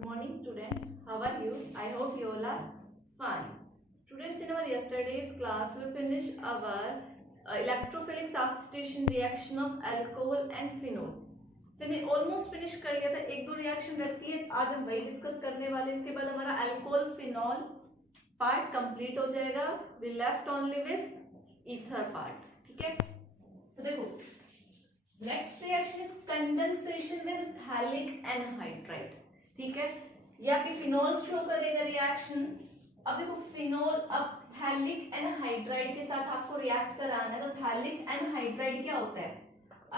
Good morning, students. How are you? I hope you all are fine. Students, in our yesterday's class, we finished our electrophilic substitution reaction of alcohol and phenol. Almost finish कर लिया था, एक दो reaction रहती है, आज हम वही डिस्कस करने वाले। इसके बाद हमारा अल्कोहल फिनॉल पार्ट कंप्लीट हो जाएगा। We left only with ether part. ठीक है, तो देखो next reaction is condensation with phthalic anhydride. ठीक है, ये आपकी फिनॉल शो करेगा रिएक्शन। अब देखो फिनॉल, अब थैलिक एनहाइड्राइड के साथ आपको रिएक्ट कराना है, तो थैलिक एनहाइड्राइड क्या होता है?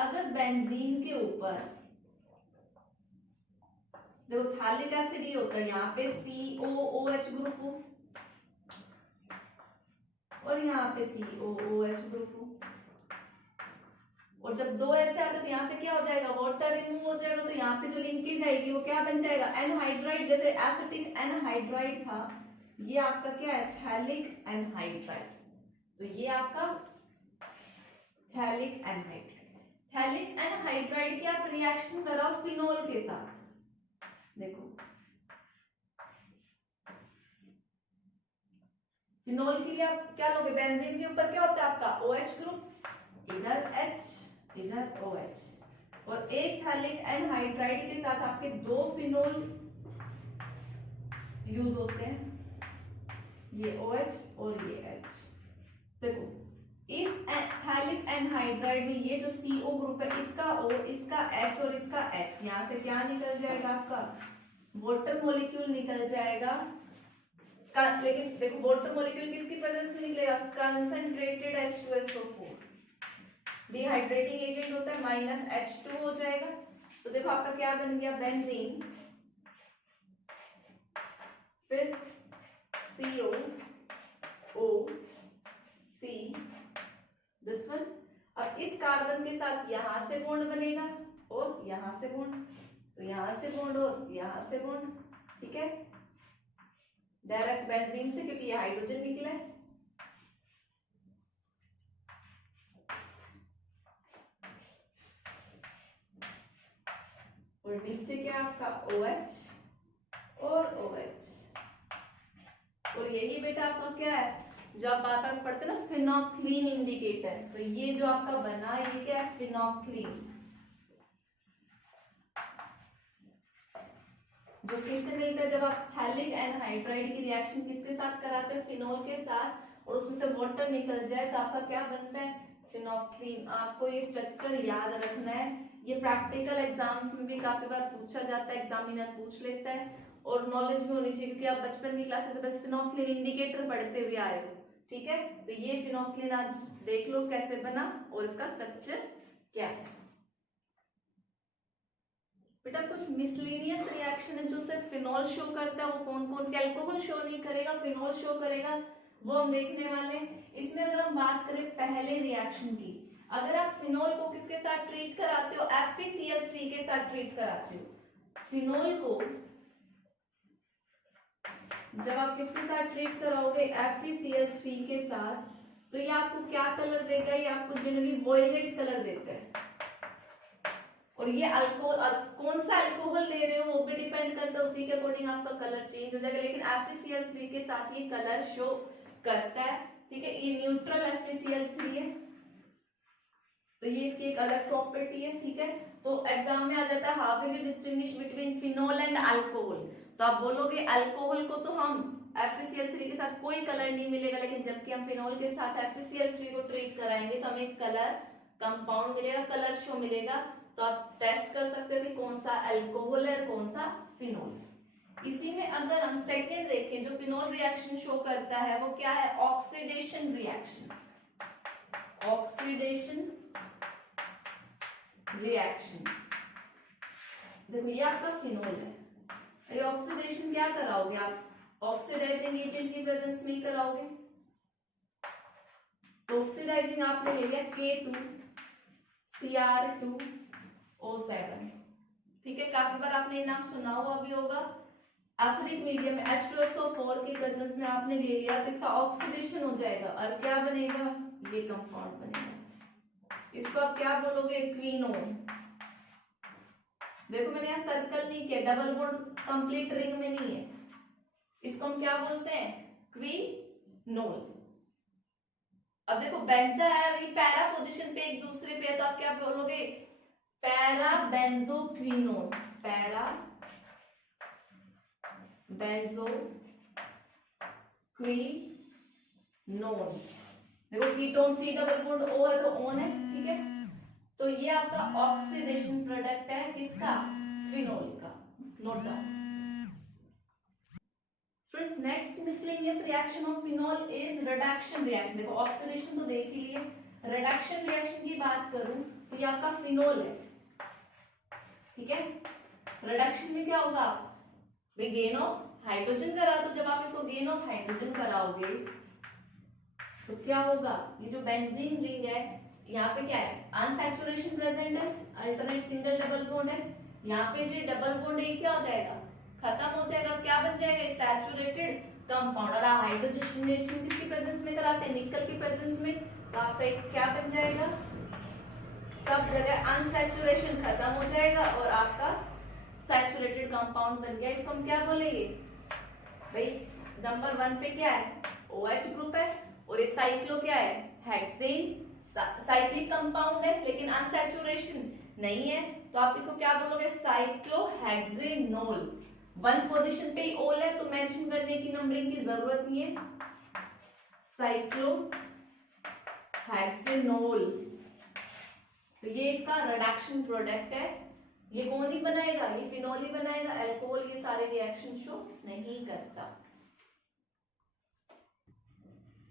अगर बेंजीन के ऊपर देखो थैलिक एसिड ही होता है, यहाँ पे COOH ग्रुप हो और यहाँ पे COOH ग्रुप हो, और जब दो ऐसे आते तो यहाँ से क्या हो जाएगा? वाटर रिमूव हो जाएगा, तो यहाँ पे जो लिंकेज आएगी वो क्या बन जाएगा? एनहाइड्राइड। जैसे एसिटिक एनहाइड्राइड था, ये आपका क्या है? Phthalic anhydride. तो ये आपका थैलिक एनहाइड्राइड। थैलिक एनहाइड्राइड की आप रिएक्शन कराओ फिनॉल के साथ। देखो फिनॉल के लिए आप क्या लोगे? बेंजीन के ऊपर क्या होता है आपका? OH ग्रुप, इधर H इधर OH, और एक थैलिक एनहाइड्राइड के साथ आपके दो फिनॉल यूज होते हैं, ये OH और ये H। देखो इस थैलिक एनहाइड्राइड में ये जो CO ग्रुप है, इसका O, इसका H और इसका H, यहां से क्या निकल जाएगा आपका? वाटर मॉलिक्यूल निकल जाएगा। लेकिन देखो वाटर मॉलिक्यूल किसकी प्रेजेंस में निकलेगा? कंसंट्रेटेड H2SO4, डिहाइड्रेटिंग एजेंट होता है, -H2 हो जाएगा। तो देखो आपका क्या बन गया? बेंजीन, फिर CO O C this one. अब इस कार्बन के साथ यहां से बॉन्ड बनेगा और यहां से बॉन्ड, तो यहां से बॉन्ड और यहां से बॉन्ड। ठीक है, डायरेक्ट बेंजीन से, क्योंकि ये हाइड्रोजन निकला है। और नीचे क्या आपका? OH और OH, और यही बेटा आपका क्या है जो आप बार बार पढ़ते हैं ना, फिनोक्सीन इंडिकेटर। तो ये जो आपका बना, ये क्या है? फिनोक्सीन, जो किससे मिलता है? जब आप थैलिक एनहाइड्राइड की रिएक्शन किसके साथ कराते हैं? फिनॉल के साथ, और उसमें से वाटर निकल जाए तो आपका क्या बनता है? फिनोक्सीन। आपको ये स्ट्रक्चर याद रखना है, ये प्रैक्टिकल एग्जाम्स में भी काफी बार पूछा जाता है, एग्जामिनर पूछ लेता है, और नॉलेज भी होनी चाहिए, क्योंकि आप बचपन की क्लासेस से बस फिनोक्सीन इंडिकेटर पढ़ते हुए आए हो। ठीक है, तो ये फिनोक्सीन आज देख लो कैसे बना और इसका स्ट्रक्चर क्या है। बेटा कुछ मिसलेनियस रिएक्शन है जो सिर्फ फिनॉल शो करता है, वो कौन कौन सी? अल्कोहल शो नहीं करेगा, फिनॉल शो करेगा, वो हम देखने वाले हैं। इसमें अगर हम बात करें पहले रिएक्शन की, अगर आप फिनॉल को किसके साथ ट्रीट कराते हो? FeCl3 के साथ ट्रीट कराते हो। फिनॉल को जब आप किसके साथ ट्रीट कराओगे? FeCl3 के साथ, तो ये आपको क्या कलर देगा? ये आपको जनरली वॉयलेट कलर देता है। और ये अल्कोहल, कौन सा अल्कोहल ले रहे हो वो भी डिपेंड करता है, उसी के अकॉर्डिंग आपका कलर चेंज हो जाएगा। लेकिन FeCl3 के साथ ये कलर शो करता है। ठीक है, ये न्यूट्रल FeCl3 है, तो ये इसकी एक अलग प्रॉपर्टी है। ठीक है, तो एग्जाम में आ जाता है how do you distinguish between phenol and alcohol? तो आप बोलोगे अल्कोहल को तो हम FeCl3 के साथ कोई कलर नहीं मिलेगा, लेकिन जबकि हम फिनॉल के साथ FeCl3 को ट्रीट कराएंगे तो हमें कलर कंपाउंड मिलेगा, कलर शो मिलेगा। तो आप टेस्ट कर सकते हो कि कौन सा अल्कोहल है और कौन सा फिनॉल। इसी में अगर हम सेकेंड देखें, जो फिनॉल रिएक्शन शो करता है वो क्या है? Oxidation reaction. ऑक्सीडेशन रिएक्शन, देखो ये आपका फिनॉल है, ये ऑक्सीडेशन क्या कराओगे आप? ऑक्सीडाइजिंग एजेंट की प्रेजेंस में ही कराओगे। तो ऑक्सीडाइजिंग आपने ले लिया K2Cr2O7। ठीक है, काफी बार आपने ये नाम सुना हुआ भी होगा। एसिडिक मीडियम में H2SO4 की प्रेजेंस में आपने ले लिया, तो इसका ऑक्सीडेशन हो जाएगा और क्या बनेगा? ये कंपाउंड बनेगा। इसको आप क्या बोलोगे? क्विनोन। देखो मैंने यहाँ सर्कल नहीं किया, डबल बॉन्ड कंप्लीट रिंग में नहीं है, इसको हम क्या बोलते हैं, क्विनोल। अब देखो बेंजा है, पैरा पोजीशन पे एक दूसरे पे है, तो आप क्या बोलोगे, para benzoquinol, para benzoquinol. देखो ketone C double bond O है तो ओन है, ठीक है। तो ये आपका ऑक्सीडेशन प्रोडक्ट है किसका, फिनोल का, note down. Students next miscellaneous reaction of phenol is reduction reaction. देखो ऑक्सीडेशन तो देख ही लिए, रिडक्शन रिएक्शन की बात करूं तो ये आपका फिनोल है, ठीक है। रिडक्शन में क्या होगा, वे गेन ऑफ हाइड्रोजन करा, तो जब आप इसको गेन ऑफ हाइड्रोजन कराओगे तो क्या होगा, ये जो बेंजीन रिंग है यहाँ पे क्या है, अनसैचुरेशन प्रेजेंट है, अल्टरनेट सिंगल डबल बॉन्ड है, यहाँ पे जो डबल बॉन्ड है क्या हो जाएगा, खत्म हो जाएगा, क्या बन जाएगा, सैचुरेटेड कंपाउंड। और हाइड्रोजनेशन किसकी प्रेजेंस में कराते हैं, निकल की प्रेजेंस में, तो आपका एक क्या बन जाएगा, सब जगह अनसैचुरेशन खत्म हो जाएगा और आपका सैचुरेटेड कंपाउंड बन गया। इसको हम क्या बोलेंगे भाई, नंबर 1 पे क्या है, OH ग्रुप है, और ये साइक्लो क्या है, हेक्सेन, साइक्लिक कंपाउंड है लेकिन अनसैचुरेशन नहीं है, तो आप इसको क्या बोलोगे, साइक्लोहेक्सेनोल। 1 पोजीशन पे ही ओल है तो मेंशन करने की नंबरिंग की जरूरत नहीं है, साइक्लोहेक्सेनोल। तो ये इसका रिडक्शन प्रोडक्ट है। ये कौन ही बनाएगा, ये फिनोल ही बनाएगा, अल्कोहल ये सारे रिएक्शन शो नहीं करता।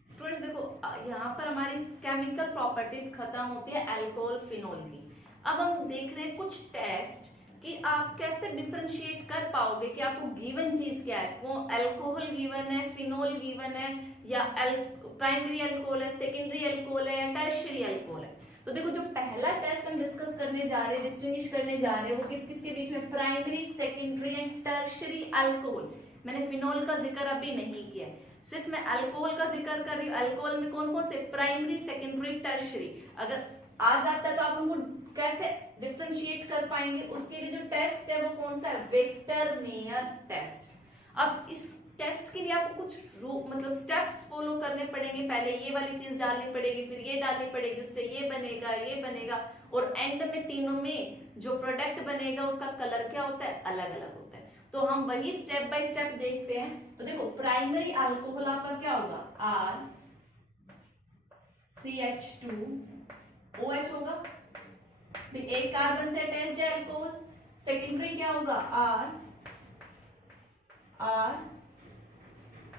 स्टूडेंट्स देखो यहाँ पर हमारी केमिकल प्रॉपर्टीज खत्म होती है अल्कोहल फिनोल की। अब हम देख रहे हैं कुछ टेस्ट कि आप कैसे डिफरेंशिएट कर पाओगे कि आपको गिवन चीज क्या है, वो अल्कोहल गिवन है, फिनोल गिवन है, या प्राइमरी अल्कोहल है, सेकेंडरी अल्कोहल है, या टर्शियरी अल्कोहल है। तो देखो जो पहला टेस्ट हम डिस्कस करने जा रहे हैं, डिस्टिंग्विश करने जा रहे हैं, वो किस किस के बीच में, primary, secondary and tertiary alcohol. मैंने फिनोल का जिक्र अभी नहीं किया, सिर्फ मैं अल्कोहल का जिक्र कर रही हूँ। अल्कोहल में कौन कौन से, प्राइमरी, सेकेंडरी, टर्शियरी। अगर आ जाता है तो आप उनको कैसे डिफरेंशिएट कर पाएंगे, उसके लिए जो टेस्ट है वो कौन सा है, वेक्टर मेयर टेस्ट। अब इस टेस्ट के लिए आपको कुछ मतलब स्टेप्स फॉलो करने पड़ेंगे, पहले ये वाली चीज डालनी पड़ेगी, फिर ये डालनी पड़ेगी, उससे ये बनेगा, और एंड में तीनों में जो प्रोडक्ट बनेगा उसका कलर क्या होता है, अलग अलग होता है। तो हम वही स्टेप बाय स्टेप देखते हैं। तो देखो प्राइमरी अल्कोहल आपका क्या होगा, RCH2OH होगा, एक कार्बन से अटैच्ड है अल्कोहल। सेकेंडरी क्या होगा, R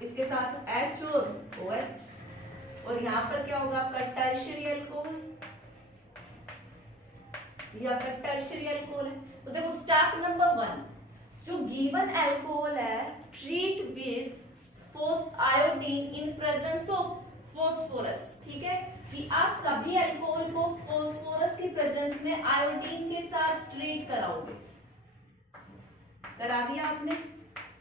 इसके साथ H और OH, और यहाँ पर क्या होगा आपका टर्शियरी अल्कोहल, ये आपका टर्शियरी अल्कोहल है। तो देखो स्टेप नंबर 1, जो गिवन अल्कोहल है, treat with iodine in presence of phosphorus, ठीक है, कि आप सभी अल्कोहल को फॉस्फोरस की प्रेजेंस में आयोडीन के साथ ट्रीट कराओगे, करा दिया आपने,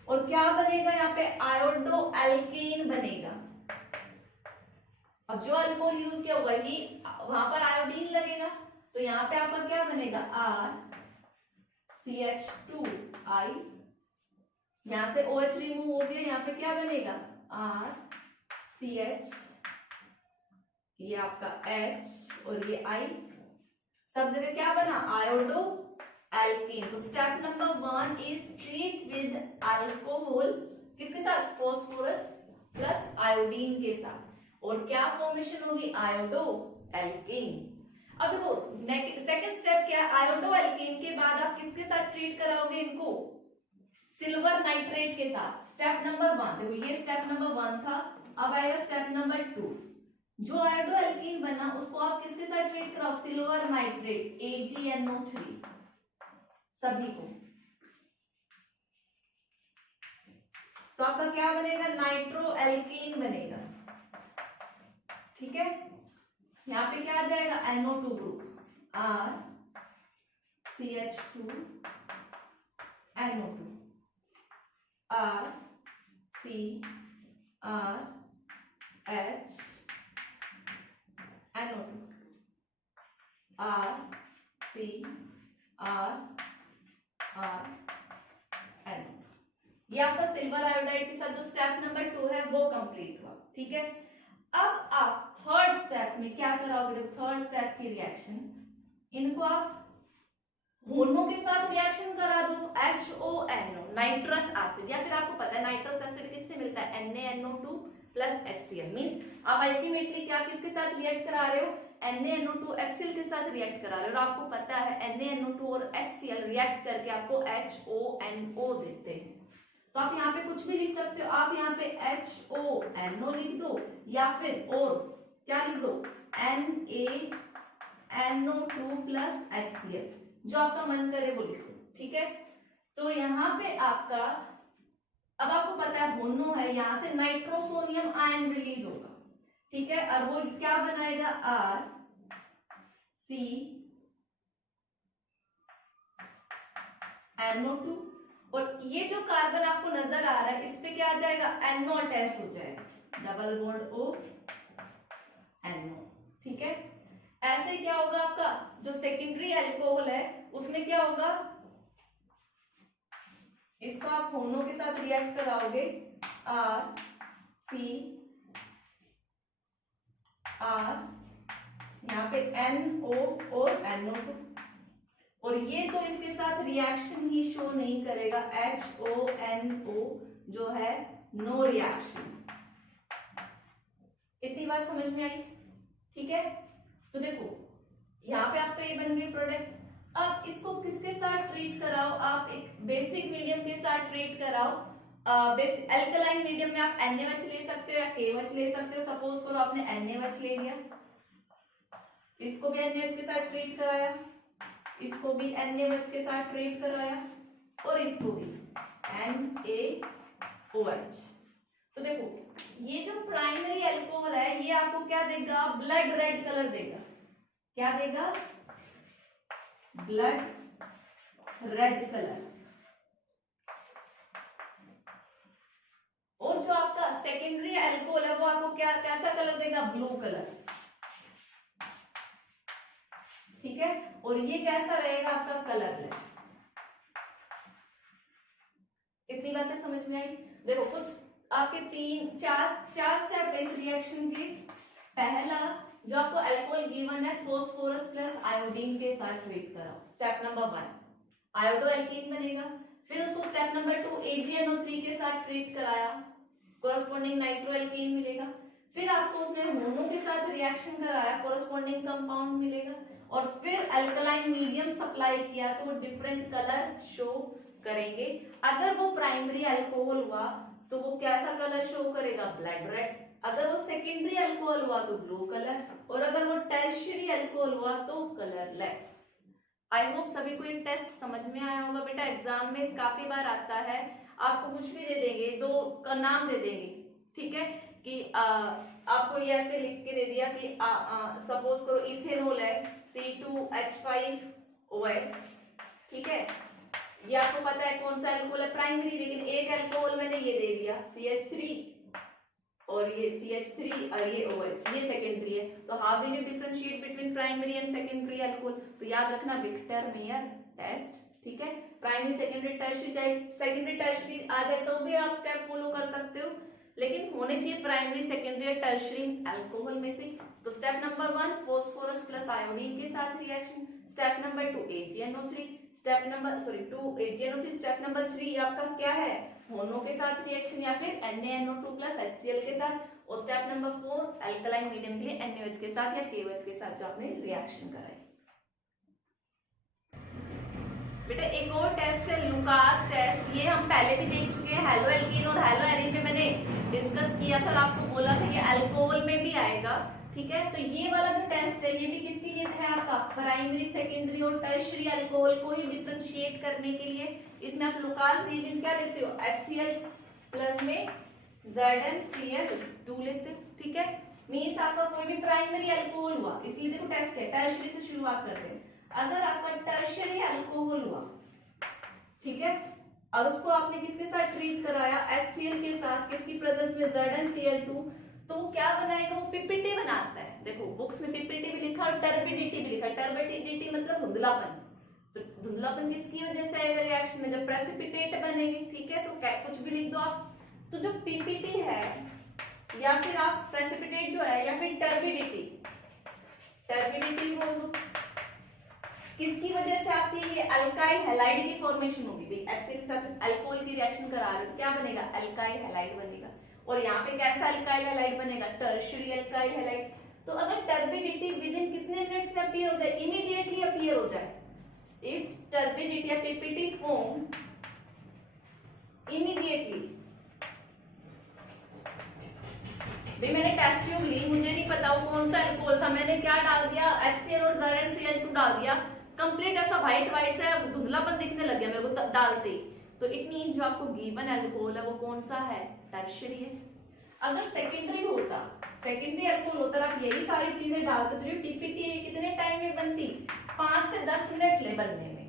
और क्या बनेगा यहाँ पे, आयोडो एल्केन बनेगा। अब जो अल्कोहल यूज किया वही वहां पर आयोडीन लगेगा, तो यहाँ पे आपका क्या बनेगा, RCH2I, यहां से OH रिमूव हो गया, यहाँ पे क्या बनेगा, RCH, ये आपका H और ये I, सब जगह क्या बना, आयोडो एल्केन। तो step number 1 is treat with alcohol किसके साथ, फॉस्फोरस प्लस आयोडीन के साथ, और क्या फॉर्मेशन होगी, आयोडो एल्केन। अब देखो सेकंड स्टेप क्या है, आयोडो एल्केन के बाद आप किसके साथ ट्रीट कराओगे इनको, सिल्वर नाइट्रेट के साथ। स्टेप नंबर 1, देखो ये स्टेप नंबर 1 था। अब आएगा स्टेप नंबर 2, जो आयोडो एल्कीन बना उसको आप किसके साथ ट्रीट कराओ, सिल्वर नाइट्रेट, AgNO3, सभी को। तो आपका क्या बनेगा, नाइट्रो एल्कीन बनेगा, ठीक है। यहाँ पे क्या आ जाएगा, NO2 group, RCH2NO2, RCRHNO2, RCRHNO2, RNO। ये आपका सिल्वर आयोडाइड के साथ जो स्टेप नंबर 2 है वो कंप्लीट हुआ। ठीक है, अब आप थर्ड स्टेप में क्या कराओगे? देखो थर्ड स्टेप की रिएक्शन, इनको आप होनो के साथ रिएक्शन करा दो, HONO नाइट्रस एसिड, या फिर आपको पता है नाइट्रस एसिड किससे मिलता है? NaNO2 plus HCl। मींस आप अल्टीमेटली क्या किसके साथ रिएक्ट करा रहे हो? NaNO2 HCl के साथ रिएक्ट करा रहे हो, और आपको पता है NaNO2 और HCl रिएक्ट करके आपको HONO देते हैं। तो आप यहाँ पे कुछ भी लिख सकते हो, आप यहाँ पे HONO लिख दो, या फिर और क्या लिख दो? NaNO2 प्लस HCl, जो आपका मन करे वो लिखो। ठीक है, तो यहाँ पे आपका, अब आपको पता है होनो है, यहां से नाइट्रोसोनियम आयन रिलीज होगा। ठीक है, और वो क्या बनाएगा? RCNO2, और ये जो कार्बन आपको नजर आ रहा है इस पे क्या आ जाएगा? NO अटैच हो जाएगा, डबल बॉन्ड O NO। ठीक है, ऐसे क्या होगा आपका जो सेकेंडरी अल्कोहल है उसमें क्या होगा? इसको आप होनो के साथ रिएक्ट कराओगे, RCR, यहाँ पे NO और NO2, और ये तो इसके साथ रिएक्शन ही शो नहीं करेगा, HONO जो है नो रिएक्शन। इतनी बात समझ में आई? ठीक है, तो देखो यहाँ पे आपका ये बन गया प्रोडक्ट। अब इसको किसके साथ ट्रीट कराओ? आप एक बेसिक मीडियम के साथ ट्रीट कराओ। अल्कलाइन मीडियम में आप NaOH ले सकते हो या KOH ले सकते हो। सपोज करो आपने NaOH ले लिया, इसको भी NaOH के साथ ट्रीट कराया, इसको भी NaOH के साथ ट्रीट कराया, और इसको भी NaOH। तो देखो ये जो प्राइमरी अल्कोहल है ये आपको क्या देगा? ब्लड रेड कलर देगा। क्या देगा? Blood red colour. और जो आपका सेकेंडरी अल्कोहल है वो आपको क्या कैसा कलर देगा? Blue colour. ठीक है, और ये कैसा रहेगा? आपका कलरलेस। इतनी बातें समझ में आई? देखो कुछ आपके चार स्टेप इस रिएक्शन के। पहला जो आपको अल्कोहल गिवन है फोस्फोरस प्लस आयोडीन के साथ ट्रीट कराओ, स्टेप नंबर 1 आयोडो एल्कीन बनेगा। फिर उसको स्टेप नंबर 2 AgNO3 के साथ ट्रीट कराया, कोरस्पोंडिंग नाइट्रो एल्कीन मिलेगा। फिर आपको उसने होनो के साथ रिएक्शन कराया, कोरस्पोंडिंग कंपाउंड मिलेगा। और फिर अल्कलाइन मीडियम सप्लाई किया तो वो डिफरेंट कलर शो करेंगे। अगर वो प्राइमरी अल्कोहल हुआ तो वो कैसा कलर शो करेगा? Blood red. अगर वो सेकेंडरी अल्कोहल हुआ तो ब्लू कलर, और अगर वो टर्शियरी अल्कोहल हुआ तो कलरलेस। आई होप सभी को ये टेस्ट समझ में आया होगा। बेटा एग्जाम में काफी बार आता है, आपको कुछ भी दे देंगे, दो का नाम दे देंगे, ठीक है, कि आपको ये ऐसे लिख के दे दिया कि सपोज करो इथेनॉल है C2H5OH, ठीक है, ये आपको पता है कौन सा अल्कोहल है? प्राइमरी। लेकिन एक अल्कोहल मैंने ये दे दिया CH3 और ये CH3 और ये OH, ये सेकेंडरी है। तो how will you differentiate between primary and secondary alcohol? तो याद रखना विक्टर मेयर टेस्ट, ठीक है। प्राइमरी सेकेंडरी टर्शियरी, चाहे सेकेंडरी टर्शियरी आ जाए तो भी आप स्टेप फॉलो कर सकते हो, लेकिन होने चाहिए प्राइमरी सेकेंडरी और टर्शियरी अल्कोहल में से। तो step number 1 phosphorus plus iodine के साथ reaction, step number 2 AgNO3, step number 2 AgNO3, step number 3 आपका क्या है? होनो के साथ रिएक्शन या फिर NaNO2 प्लस HCl के साथ, और स्टेप नंबर 4 अल्कलाइन मीडियम के लिए NaOH के साथ या KOH के साथ जो आपने रिएक्शन कराई। बेटा एक और टेस्ट है लुकास टेस्ट, ये हम पहले भी देख चुके हैं। हेलो एल्कीन और हेलो एरिन में मैंने डिस्कस किया था और आपको बोला था ये अल्कोहल में भी आएगा, ठीक है। तो ये वाला जो टेस्ट है ये भी किसके लिए है? आपका प्राइमरी सेकेंडरी और टर्शियरी अल्कोहल को ही डिफरेंशिएट करने के लिए। इसमें आप लुकास रिएजेंट क्या लेते हो? HCl प्लस में ZnCl2 लेते हो, ठीक है। मींस आपका कोई भी प्राइमरी अल्कोहल हुआ, इसलिए देखो टेस्ट है, टर्शियरी से शुरुआत करते हैं। अगर आपका टर्शियरी अल्कोहल हुआ, ठीक है, और उसको आपने किसके साथ ट्रीट कराया? HCl के साथ, किसकी प्रेजेंस में? ZnCl2, तो वो क्या बनाएगा? वो पिपिटी बनाता है। देखो बुक्स में पिपिटी भी लिखा और टर्बिडिटी भी लिखा। टर्बिडिटी मतलब धुंधलापन, तो धुंधलापन किसकी वजह से आएगा रिएक्शन में? जब प्रेसिपिटेट बनेगी, ठीक है, तो कुछ भी लिख दो आप। तो जो पीपीटी है या फिर आप प्रेसिपिटेट जो है या फिर टर्बिडिटी, टर्बिडिटी बोल दो, किसकी वजह से आपकी ये अल्काइल हैलाइड की फॉर्मेशन होगी। भाई HCl के साथ अल्कोहल की रिएक्शन करा रहे हो तो क्या बनेगा? अल्काइल हैलाइड बनेगा। और यहाँ पे कैसा अल्काइल हैलाइड बनेगा? Tertiary alkyl halide. तो अगर टर्बिडिटी विद इन कितने मिनट्स में अपीयर हो जाए? इमीडिएटली अपीयर हो जाए। इफ टर्बिडिटी या पीपीटी फॉर्म इमीडिएटली। भाई मैंने टेस्ट ट्यूब ली, मुझे नहीं पता वो कौन सा अल्कोहल था, मैंने क्या डाल दिया? HCl और ZnCl2 डाल दिया, कंप्लीट ऐसा व्हाइट व्हाइट सा धुंधलापन दिखने लग गया मेरे को डालते। तो इट मींस जो आपको गिवन अल्कोहल है वो कौन सा है? टर्शियरी है। अगर सेकेंडरी होता, सेकेंडरी अल्कोहल होता, आप यही सारी चीजें डालते तो जो पीपीटी है कितने टाइम में बनती? 5 से 10 मिनट ले बनने में।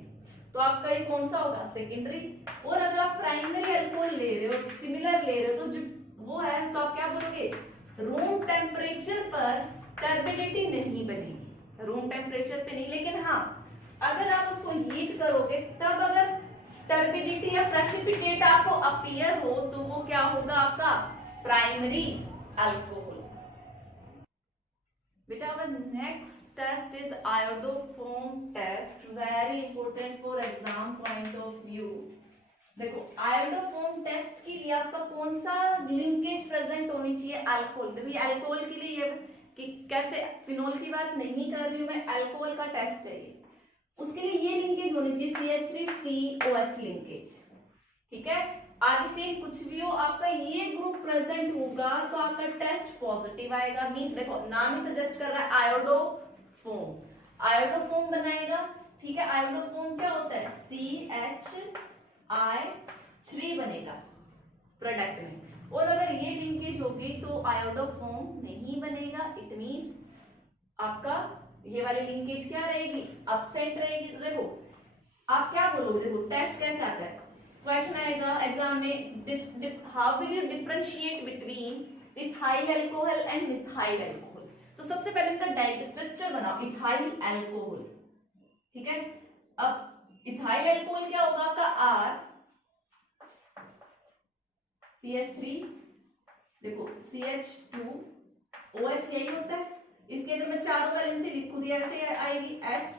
तो आपका ये कौन सा होगा? सेकेंडरी। और अगर आप प्राइमरी अल्कोहल ले रहे हो, सिमिलर ले रहे हो, तो जो वो है तो आप क्या बोलोगे? रूम टेम्परेचर पर टर्बिडिटी नहीं बनेगी, रूम टेम्परेचर पे नहीं। लेकिन हाँ, अगर आप उसको हीट करोगे तब अगर टर्बिडिटी या प्रेसिपिटेट आपको अपीयर हो तो वो क्या होगा? आपका प्राइमरी अल्कोहल। बेटा our next test is iodoform test, very important for exam point of view। देखो आयोडोफॉर्म टेस्ट के लिए आपका कौन सा लिंकेज प्रेजेंट होनी चाहिए? अल्कोहल। देखिए अल्कोहल के लिए ये कि कैसे, फिनोल की बात नहीं कर रही हूं मैं, अल्कोहल का टेस्ट है ये। उसके लिए ये लिंकेज होनी चाहिए CH3COH लिंकेज, ठीक है। आगे चेन कुछ भी हो, आपका ये ग्रुप प्रेजेंट होगा तो आपका टेस्ट पॉजिटिव आएगा। मींस देखो नाम ही सजेस्ट कर रहा है आयोडोफॉर्म, आयोडोफॉर्म बनाएगा, ठीक है। आयोडोफॉर्म क्या होता है? CHI3 बनेगा प्रोडक्ट में। और अगर ये लिंकेज होगी तो आयोडोफॉर्म नहीं बनेगा। इट मींस आपका ये वाली लिंकेज क्या रहेगी? अपसेट रहेगी। तो देखो आप क्या बोलोगे? देखो टेस्ट कैसे आता है, क्वेश्चन आएगा एग्जाम में, how will you differentiate between ethyl alcohol and methyl alcohol. तो सबसे पहले इनका डायरेक्ट स्ट्रक्चर बनाओ, इथाइल अल्कोहल, ठीक है। अब इथाइल अल्कोहल क्या होगा आपका? R CH3, देखो CH2OH यही होता है। इसके अंदर मैं चारों वैलेंसी लिखूं दिया, ऐसे आएगी H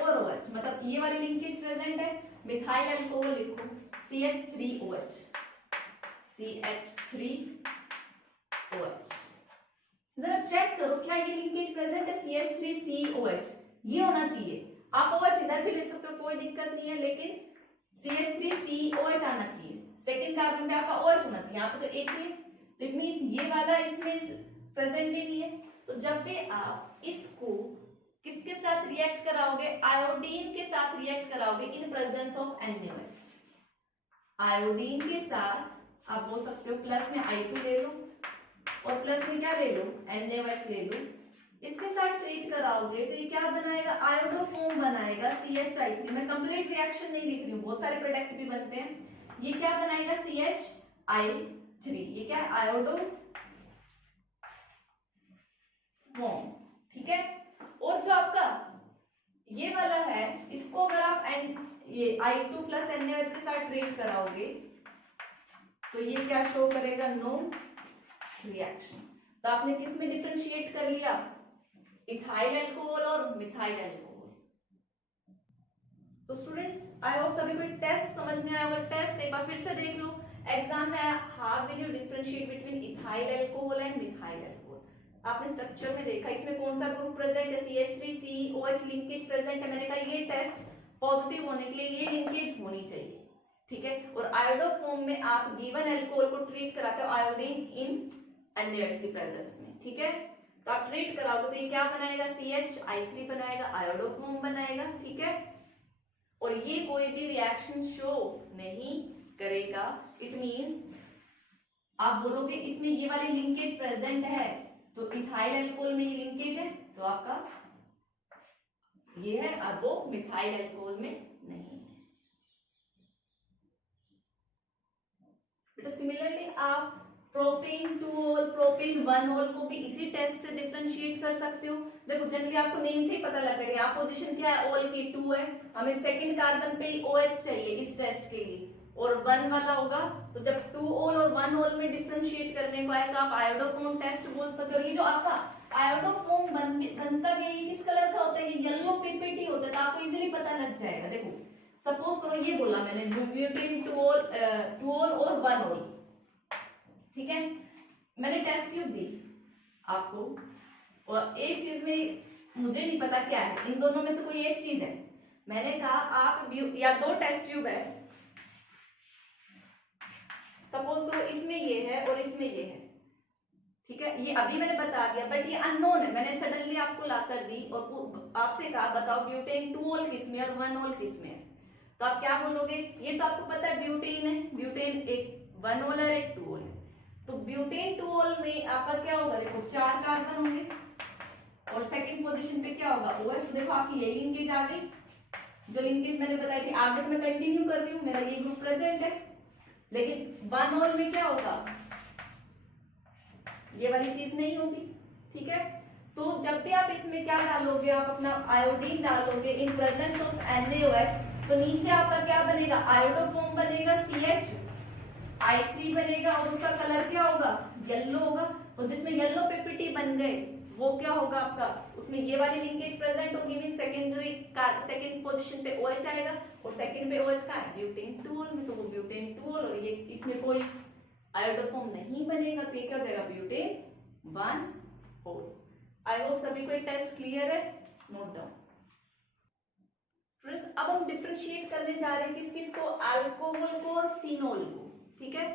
और OH, मतलब ये वाली लिंकेज प्रेजेंट है। मिथाइल अल्कोहल लिखो CH3OH, CH3OH। जरा चेक करो क्या ये लिंकेज प्रेजेंट है? CH3COH ये होना चाहिए। आप OH इधर भी लिख सकते हो, कोई दिक्कत नहीं है, लेकिन CH3COH आना चाहिए। सेकेंड कार्बन पे आपका OH होना चाहिए, यहाँ पे तो एक ही है, तो इट मींस ये वाला इसमें प्रेजेंट भी नहीं है। तो जब भी आप इसको किसके साथ रिएक्ट कराओगे? आयोडीन के साथ रिएक्ट कराओगे in presence of NaOH। Iodine के साथ आप बोल सकते हो प्लस में I2 ले लो और प्लस में क्या ले लो? NaOH ले लो। इसके साथ ट्रीट कराओगे तो ये क्या बनाएगा? आयोडोफॉर्म बनाएगा CHI3। मैं कंप्लीट रिएक्शन नहीं लिख रही हूँ, बहुत सारे प्रोडक्ट भी बनते हैं। ये क्या बनाएगा? CHI3। ये क्या है? आयोडोफॉर्म, ठीक है। और जो आपका ये वाला है, इसको अगर आप ये I2 प्लस NaOH के साथ ट्रीट कराओगे तो ये क्या शो करेगा? No reaction. तो आपने किस में डिफरेंशिएट कर लिया? इथाइल अल्कोहल और मिथाइल अल्कोहल। तो स्टूडेंट्स आई होप सभी को एक टेस्ट समझ में आया होगा। टेस्ट एक बार फिर से देख लो, एग्जाम में how will you differentiate between ethyl alcohol and methyl alcohol. आपने स्ट्रक्चर में देखा इसमें कौन सा ग्रुप प्रेजेंट है? CH3COH लिंकेज प्रेजेंट है। मैंने कहा ये टेस्ट पॉजिटिव होने के लिए ये लिंकेज होनी चाहिए, ठीक है। और आयोडोफॉर्म में आप गिवन अल्कोहल को ट्रीट कराते हो आयोडीन इन NaOH की प्रेजेंस में, ठीक है। तो आप ट्रीट कराओगे तो ये क्या बनाएगा? CHI3 बनाएगा, आयोडोफॉर्म बनाएगा, ठीक है। और ये कोई भी रिएक्शन शो नहीं करेगा। इट मींस आप बोलोगे इसमें ये वाली लिंकेज प्रेजेंट है, तो इथाइल अल्कोहल में ये लिंकेज है तो आपका ये है, और वो मिथाइल अल्कोहल में नहीं है। बेटा सिमिलरली आप प्रोपेन 2 ओल, प्रोपेन 1 ओल को भी इसी टेस्ट से डिफरेंशिएट कर सकते हो। देखो जनरली आपको नेम से ही पता लग जाएगा यहाँ पोजीशन क्या है, ओल की 2 है, हमें सेकंड कार्बन पे ही OH चाहिए इस टेस्ट के लिए, और 1 वाला होगा। तो जब 2 ओल और 1 ओल में डिफरेंशिएट करने को आएगा आप आयोडोफोम टेस्ट बोल सकते हो। ये जो आपका आयोडोफोम बनता है ये किस कलर का होता है, ये येलो पीपीटी होता है, तो आपको इजीली पता लग जाएगा। देखो सपोज करो ये बोला मैंने ब्यूटेन 2 ओल और 1 ओल, ठीक है, मैंने टेस्ट ट्यूब दी आपको, और एक चीज में मुझे नहीं पता क्या है, इन दोनों में से कोई एक चीज है, मैंने कहा आप या 2 टेस्ट ट्यूब है, सपोज करो इसमें ये है और इसमें ये है, ठीक है, ये अभी मैंने बता दिया बट ये अननोन है, मैंने सडनली आपको लाकर दी और आपसे कहा बताओ ब्यूटेन 2 ओल किस में और 1 ओल किस में है, तो आप क्या बोलोगे, ये तो आपको पता है ब्यूटेन है, ब्यूटेन एक 1 ओल है एक 2 ओल है, तो ब्यूटेन 2 ओल में आपका क्या होगा, देखो 4 कार्बन होंगे और सेकंड पोजीशन पे क्या होगा OH, तो देखो आपकी यही लिंकेज आ गई, जो लिंकेज मैंने बताई थी आगे मैं कंटिन्यू कर रही हूँ, मेरा ये ग्रुप प्रेजेंट है, लेकिन 1 ओल में क्या होगा, ये वाली चीज नहीं होगी, ठीक है। तो जब भी आप इसमें क्या डालोगे, आप अपना आयोडीन डालोगे इन प्रेजेंस ऑफ NaOH, तो नीचे आपका क्या बनेगा, आयोडोफोम बनेगा CH3 बनेगा और उसका कलर क्या होगा, येलो होगा, तो जिसमें येलो पीपीटी बन गए वो क्या होगा आपका, उसमें ये वाली लिंकेज प्रेजेंट होगी, मीन सेकंड पोजीशन पे OH आएगा और सेकंड पे OH का है ब्यूटेन 2 ओल में, तो वो ब्यूटेन 2 ओल, और ये इसमें कोई आयोडोफॉर्म नहीं बनेगा, तो ये क्या हो जाएगा ब्यूटेन 1 ओल। आई होप सभी को एक टेस्ट क्लियर है, नोट डाउन। स्टूडेंट्स अब हम डिफरेंशिएट करने जा रहे हैं किस किस को, अल्कोहल को और फिनोल को, ठीक है।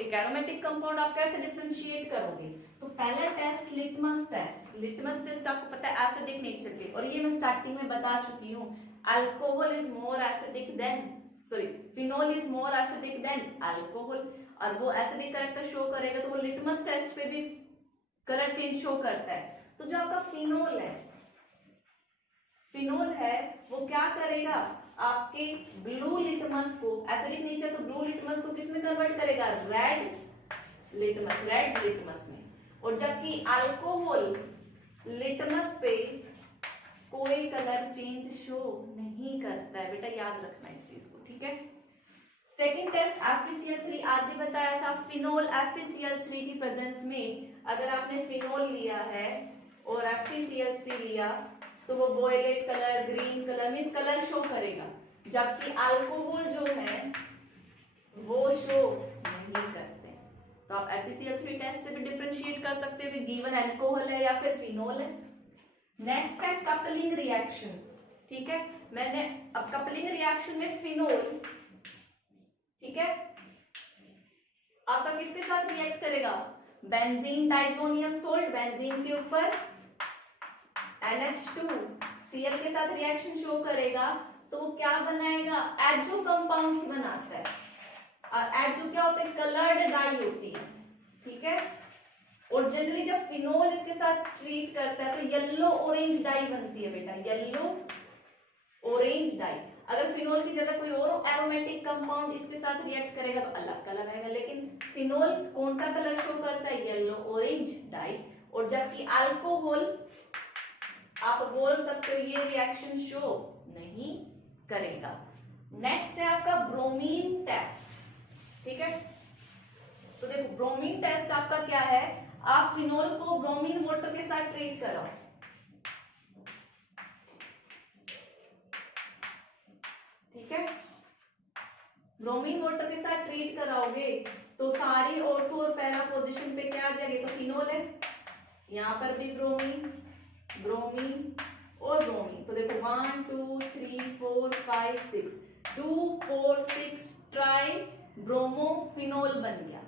एक एरोमेटिक कंपाउंड आप कैसे डिफरेंशिएट करोगे, तो पहला test litmus test, litmus test आपको पता है एसिडिक नेचर के, और ये मैं स्टार्टिंग में बता चुकी हूँ, alcohol is more acidic then phenol is more acidic then alcohol, और वो एसिडिक कैरेक्टर शो करेगा, तो वो लिटमस टेस्ट पे भी कलर चेंज शो करता है। तो जो आपका फिनोल है वो क्या करेगा, आपके ब्लू लिटमस को, एसिडिक नेचर तो ब्लू लिटमस को किस में कन्वर्ट करेगा, रेड लिटमस में, और जबकि अल्कोहल लिटमस पे कोई कलर चेंज शो नहीं करता है, बेटा याद रखना इस चीज को, ठीक है। सेकेंड टेस्ट FeCl3, आज ही बताया था, फिनोल FeCl3 की प्रेजेंस में अगर आपने फिनोल लिया है और FeCl3 लिया तो वो वॉयलेट कलर, ग्रीन कलर में कलर शो करेगा, जबकि अल्कोहल जो है वो शो नहीं करते। तो आप FeCl3 टेस्ट से भी डिफरेंशिएट कर सकते हो कि गिवन अल्कोहल है या फिर फिनोल है। नेक्स्ट है कपलिंग रिएक्शन, ठीक है, मैंने अब कपलिंग रिएक्शन में फिनोल, ठीक है, आपका किसके साथ रिएक्ट करेगा, बेंजीन डाइजोनियम सोल्ट, बेंजीन के ऊपर NH2Cl के साथ रिएक्शन शो करेगा, तो वो क्या बनाएगा, एजो कंपाउंड्स बनाता है, और एजो क्या होता है, कलर्ड डाई होती है, ठीक है, और जनरली जब फिनोल इसके साथ ट्रीट करता है तो येलो ऑरेंज डाई बनती है बेटा, येलो ऑरेंज डाई। अगर फिनोल की जगह कोई और एरोमेटिक कंपाउंड इसके साथ रिएक्ट करेगा तो अलग कलर आएगा, लेकिन फिनोल कौन सा कलर शो करता है, येलो ऑरेंज डाई, और जबकि अल्कोहल आप बोल सकते हो ये रिएक्शन शो नहीं करेगा। नेक्स्ट है आपका ब्रोमीन टेस्ट, ठीक है, तो देखो ब्रोमीन टेस्ट आपका क्या है, आप फिनोल को ब्रोमीन वाटर के साथ ट्रीट करो, ठीक है, ब्रोमीन वाटर के साथ ट्रीट कराओगे तो सारी ऑर्थो और पैरा पोजीशन पे क्या आ जाएगी, तो फिनोल है, यहां पर भी ब्रोमीन और ब्रोमीन, तो देखो 1 2 3 4 5 6 2 4 6 ट्राई ब्रोमोफिनोल बन गया,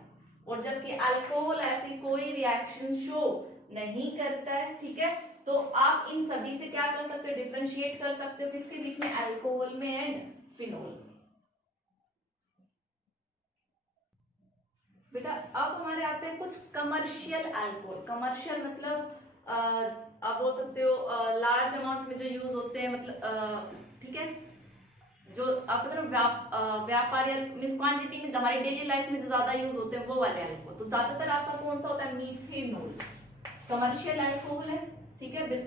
और जबकि अल्कोहल ऐसी कोई रिएक्शन शो नहीं करता है, ठीक है। तो आप इन सभी से क्या कर सकते हो, डिफरेंशिएट कर सकते हो किसके बीच में, अल्कोहल में एंड फिनोल। बेटा अब हमारे आते हैं कुछ कमर्शियल अल्कोहल, कमर्शियल मतलब आप बोल सकते हो लार्ज अमाउंट में जो यूज होते हैं, मतलब ठीक है, जो आपको व्यापार या मींस क्वांटिटी में हमारी डेली लाइफ में जो ज्यादा यूज होते हैं वो वाले अल्कोहल। तो ज्यादातर आपका कौन सा होता है, मीथेनॉल, कमर्शियल अल्कोहल है, ठीक है।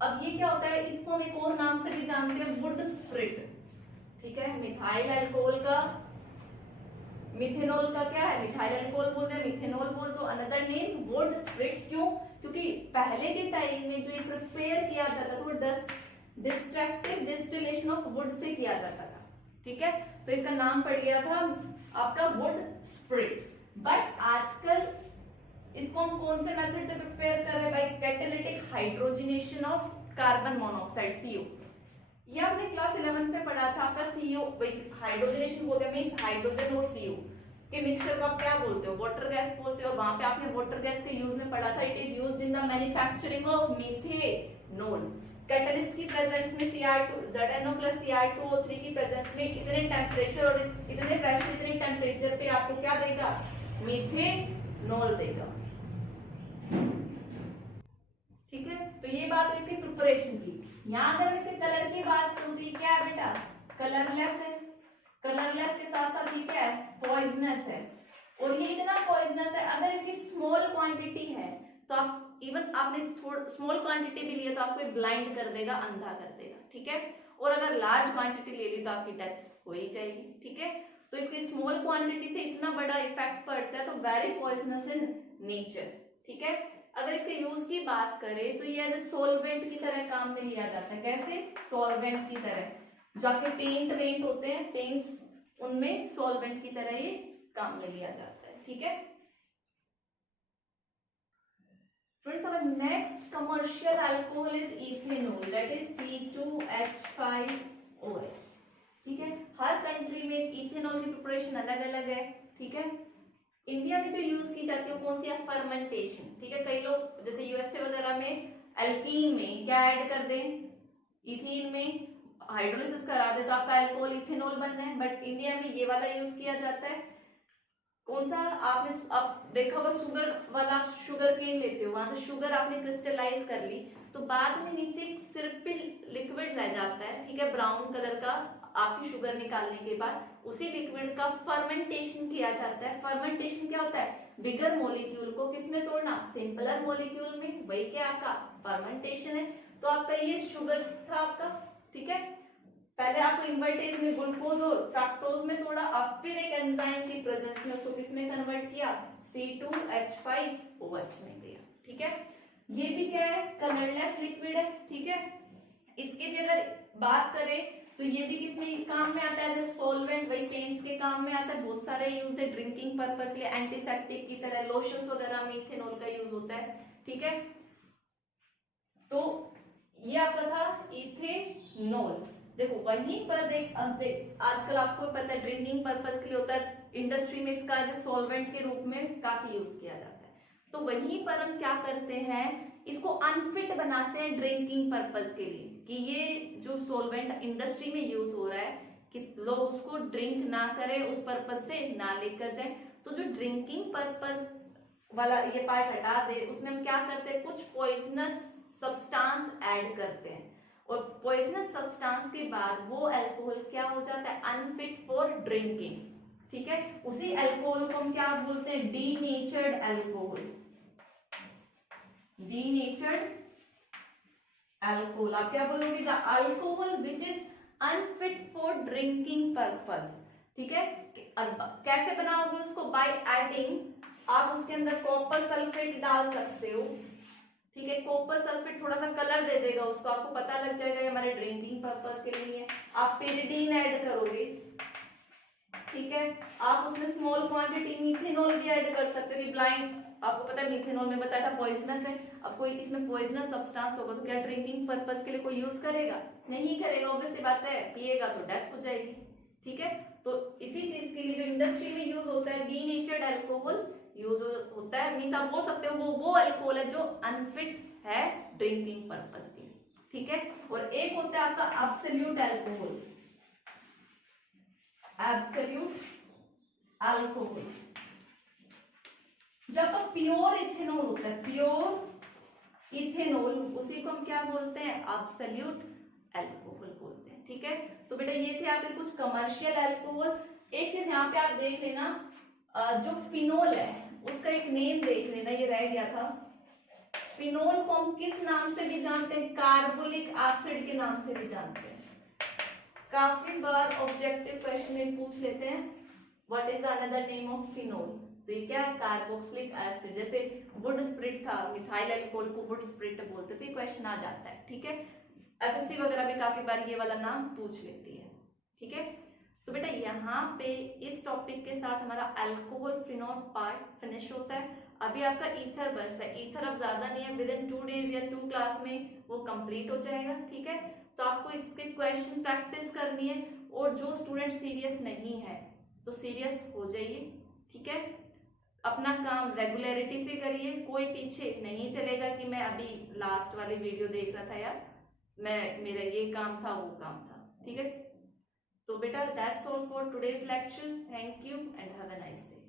अब ये क्या होता है, इसको हम एक और नाम से भी जानते हैं, वुड स्प्रिट, ठीक है। मिथाइल अल्कोहल का, मिथेनॉल का क्या है, मिथाइल अल्कोहल बोलते हैं, मिथेनॉल बोल तो अनदर नेम वुड स्प्रिट। क्यों, क्योंकि पहले के टाइम में जो ये प्रिपेयर किया जाता था वो destructive distillation of would say किया जाता था, ठीक है। तो इसका नाम पड़ गया था आपका वुड स्प्रिट। बट आजकल इसको हम कौन से मेथड से प्रिपेयर कर रहे हैं, by catalytic hydrogenation of carbon monoxide, CO। ये आपने क्लास 11th में पढ़ा था, आपका CO हाइड्रोजनेशन बोलते हैं, मींस हाइड्रोजन और CO के मिक्सचर को आप क्या बोलते हो, वाटर गैस बोलते हो। वहां पे आपने वाटर गैस के यूज में पढ़ा था, it is used in the manufacturing of methanol. Catalyst की प्रेजेंस में Cr2 ZnO plus Cr2O3 की प्रेजेंस में इतने टेम्परेचर और इतने प्रेशर, इतने टेम्परेचर पे आपको क्या देगा, मीथेनॉल देगा, ठीक है। तो ये बात है इसकी प्रिपरेशन की। यहाँ अगर इसके कलर की बात करूं तो क्या है बेटा, कलरलेस है। कलरलेस के साथ साथ ये क्या है, पॉइजनस है। और ये इतना पॉइजनस है, अगर इसकी स्मॉल क्वांटिटी है तो आप इवन आपने थोड़ा स्मॉल क्वांटिटी भी लिया तो आपको ब्लाइंड कर देगा, अंधा कर देगा, ठीक है। और अगर लार्ज क्वांटिटी ले ली तो आपकी डेथ हो ही जाएगी, ठीक है। तो इसकी स्मॉल क्वांटिटी से इतना बड़ा इफेक्ट पड़ता है, तो वेरी पॉइजनस इन नेचर, ठीक है। अगर इसके यूज की बात करें तो ये एज ए सोलवेंट की तरह काम में लिया जाता है। कैसे, सोलवेंट की तरह, जो आपके पेंट वेंट होते हैं, पेंट्स, उनमें सोलवेंट की तरह ये काम में लिया जाता है, ठीक है। Friends, our next commercial alcohol is ethanol, that is C2H5OH, ठीक है। हर कंट्री में इथेनॉल की प्रिपरेशन अलग अलग है, ठीक है। इंडिया में जो यूज की जाती है कौन सी है, फर्मेंटेशन, ठीक है। कई लोग जैसे यूएसए वगैरह में एल्कीन में क्या ऐड कर दें, इथीन में हाइड्रोलिसिस करा दे तो आपका अल्कोहल इथेनॉल बनना है। बट इंडिया में ये वाला यूज किया जाता है, कौन सा, आपने आप देखा होगा शुगर वाला, आप शुगर केन लेते हो, वहां से शुगर आपने क्रिस्टलाइज कर ली तो बाद में नीचे सिर्फ लिक्विड रह जाता है, ठीक है, ब्राउन कलर का। आपकी शुगर निकालने के बाद उसी लिक्विड का फर्मेंटेशन किया जाता है। फर्मेंटेशन क्या होता है, बिगर मॉलिक्यूल को किसमें तोड़ना, सिंपलर मॉलिक्यूल में, वही क्या आपका फर्मेंटेशन है। तो आपका ये शुगर था आपका, ठीक है। पहले आपको इन्वर्टेज में ग्लूकोज और फ्रक्टोज में तोड़ा, अब फिर एक एंजाइम की प्रेजेंस में उसको किसमें कन्वर्ट किया, C2H5OH में किया, ठीक है। ये भी क्या है, कलरलेस लिक्विड है, ठीक है। इसके भी अगर बात करें तो ये भी किसमें काम में आता है, सॉल्वेंट, वही पेंट्स के काम में आता है। बहुत सारे यूज है, ड्रिंकिंग पर्पस के लिए, एंटीसेप्टिक की तरह, लोशंस वगैरह में इथेनॉल का यूज होता है, ठीक है। तो ये आपका था इथेनॉल। देखो वहीं पर देख आजकल आपको पता है ड्रिंकिंग पर्पस के लिए होता है, इंडस्ट्री में इसका एज सॉल्वेंट के रूप में काफी यूज किया जाता है। तो वहीं पर हम क्या करते हैं, इसको अनफिट बनाते हैं ड्रिंकिंग पर्पस के लिए, कि ये जो सॉल्वेंट इंडस्ट्री में यूज हो रहा है कि लोग उसको ड्रिंक ना करें, उस पर्पस से ना लेकर जाए। तो जो ड्रिंकिंग पर्पस वाला ये पार्ट हटा दे, उसमें हम क्या करते हैं, कुछ पॉइजनस सब्सटेंस ऐड करते हैं, और पॉइजनस सब्सटेंस के बाद वो अल्कोहल क्या हो जाता है, अनफिट फॉर ड्रिंकिंग, ठीक है। उसी अल्कोहल को हम क्या बोलते हैं, डीनेचर्ड अल्कोहल, डीनेचर्ड अल्कोहल। आप क्या बोलोगे, the alcohol which is unfit for drinking purpose, ठीक है। कैसे बनाओगे उसको, बाय एडिंग, आप उसके अंदर कॉपर सल्फेट डाल सकते हो, ठीक है। कॉपर सल्फेट थोड़ा सा कलर दे देगा उसको, आपको पता लग जाएगा ये हमारे ड्रिंकिंग पर्पस के लिए है। आप पिरिडीन ऐड करोगे, ठीक है। आप उसमें स्मॉल क्वांटिटी मिथेनॉल भी ऐड कर सकते हो, ब्लाइंड, आपको पता है मिथेनॉल में बताया था पॉइजनस है। अब कोई इसमें पॉइजनस सब्सटेंस होगा तो क्या ड्रिंकिंग पर्पस के लिए कोई यूज करेगा, नहीं करेगा, ऑब्वियस सी बात है, पिएगा तो डेथ हो जाएगी, ठीक है। तो इसी चीज के लिए जो इंडस्ट्री में यूज होता है डीनेचर्ड अल्कोहल यूज होता है, मींस आप बोल सकते हो वो अल्कोहल है जो अनफिट है ड्रिंकिंग पर्पस के लिए, ठीक है। और एक होता है आपका एब्सोल्यूट अल्कोहल, एब्सोल्यूट अल्कोहल, जब तो प्योर इथेनॉल होता है, प्योर इथेनॉल, उसी को हम क्या बोलते हैं, एब्सोल्यूट अल्कोहल बोलते हैं, ठीक ठीक है। तो बेटा ये थे आपके कुछ कमर्शियल अल्कोहल। एक चीज यहाँ पे आप देख लेना, जो फिनोल है उसका एक नेम देख लेना, ये रह गया था। फिनोल को हम किस नाम से भी जानते हैं? कार्बोलिक एसिड के नाम से भी जानते हैं। काफी बार ऑब्जेक्टिव क्वेश्चन में पूछ लेते हैं what is another name of phenol, तो ये क्या है? Carboxylic acid. जैसे वुड स्प्रिट था, मिथाइल अल्कोहल को वुड स्प्रिट बोलते थे, क्वेश्चन आ जाता है, ठीक है। एसएससी वगैरह भी काफी बार ये वाला नाम पूछ लेती है, ठीक है। तो बेटा यहाँ पे इस टॉपिक के साथ हमारा अल्कोहल फिनोल पार्ट फिनिश होता है। अभी आपका ईथर बचता है। ईथर अब ज्यादा नहीं है, विद इन 2 डेज या 2 क्लास में वो कंप्लीट हो जाएगा, ठीक है। तो आपको इसके क्वेश्चन प्रैक्टिस करनी है, और जो स्टूडेंट सीरियस नहीं है तो सीरियस हो जाइए, ठीक है। अपना काम रेगुलरिटी से करिए, कोई पीछे नहीं चलेगा कि मैं अभी लास्ट वाली वीडियो देख रहा था यार, मेरा ये काम था वो काम था, ठीक है। तो बेटा that's all for today's lecture. Thank you and have a nice day.